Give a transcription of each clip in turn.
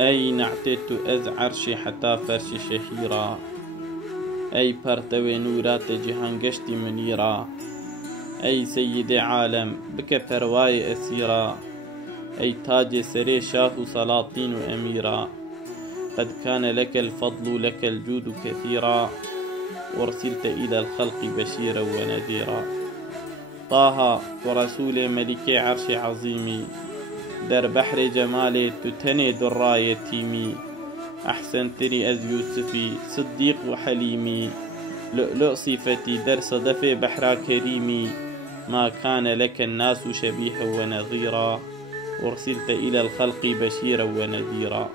أي نعتت أز عرشي حتى فرش شهيرا، أي برتوي نورات جهان قشتي منيرا، أي سيد عالم بك فرواي أسيرا، أي تاج سري شاه سلاطين أميرا، قد كان لك الفضل لك الجود كثيرا، وارسلت إلى الخلق بشيرا ونذيرا. طه ورسول ملك عرش عظيمي، در بحر جمال تتني دراي يتيمي، أحسنتني أز يوسفي صديق وحليمي، لؤلؤ صفتي در صدف بحر كريمي، ما كان لك الناس شبيها ونظيرا، أرسلت إلى الخلق بشيرا ونذيرا.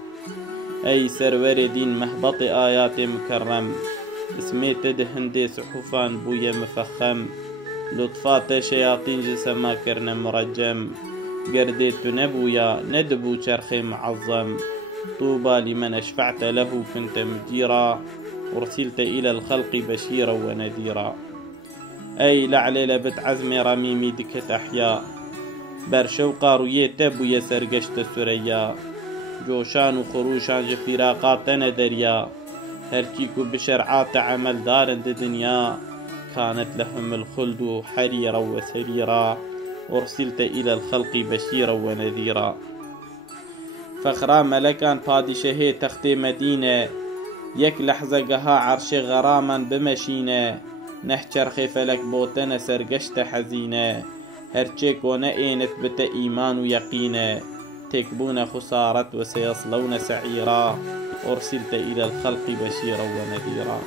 أي سرور دين مهبط آيات مكرم، اسميت دهندي صحفان بويا مفخم، لطفات شياطين جسما كرنا مرجم، قرديت نبويا ندبو شرخ معظم، طوبى لمن أشفعت له كنت مجيرا، أرسلت إلى الخلق بشيرا ونذيرا. أي لعل لبت عزم رميمي دكت أحياء، برشوقا روية تبويا سرقشت سريا، جوشان وخروشان جفراقات ندريا، هركيكو بشرعات عمل دار دنيا، كانت لهم الخلد حريرا وسريرا، أرسلت إلى الخلق بشيرا ونذيرا. فخرا ملكان بادشاهي تختي مدينة، يك لحظة قها عرش غراما بمشينة، نحجر خفلك بوتنا سرقشت حزينة، هرچيك ونأينت بت إيمان ويقينة، تكبون خسارة وسيصلون سعيرا، أرسلت إلى الخلق بشيرا ونذيرا.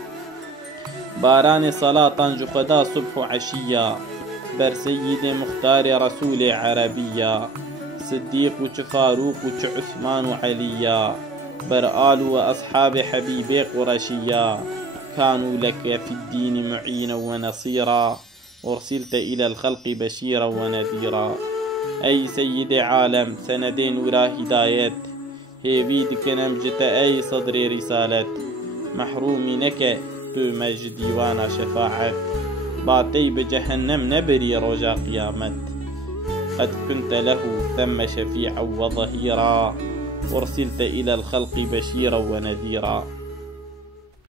باران صلاة جخدا صبح عشيا، بر سيد مختار رسول عربيا، صديق وچ فاروق وچ عثمان وعليا، بر آل وأصحاب حبيبي قرشيا، كانوا لك في الدين معينا ونصيرا، أرسلت إلى الخلق بشيرا ونذيرا. أي سيد عالم سندين ورا هدايت، هيفيد كنمجت أي صدر رسالة، محرومينك تو مجدي وانا شفاعت، باتي بجهنم نبري رجا قيامت، قد كنت له ثم شفيعا وظهيرا، أرسلت إلى الخلق بشيرا ونذيرا.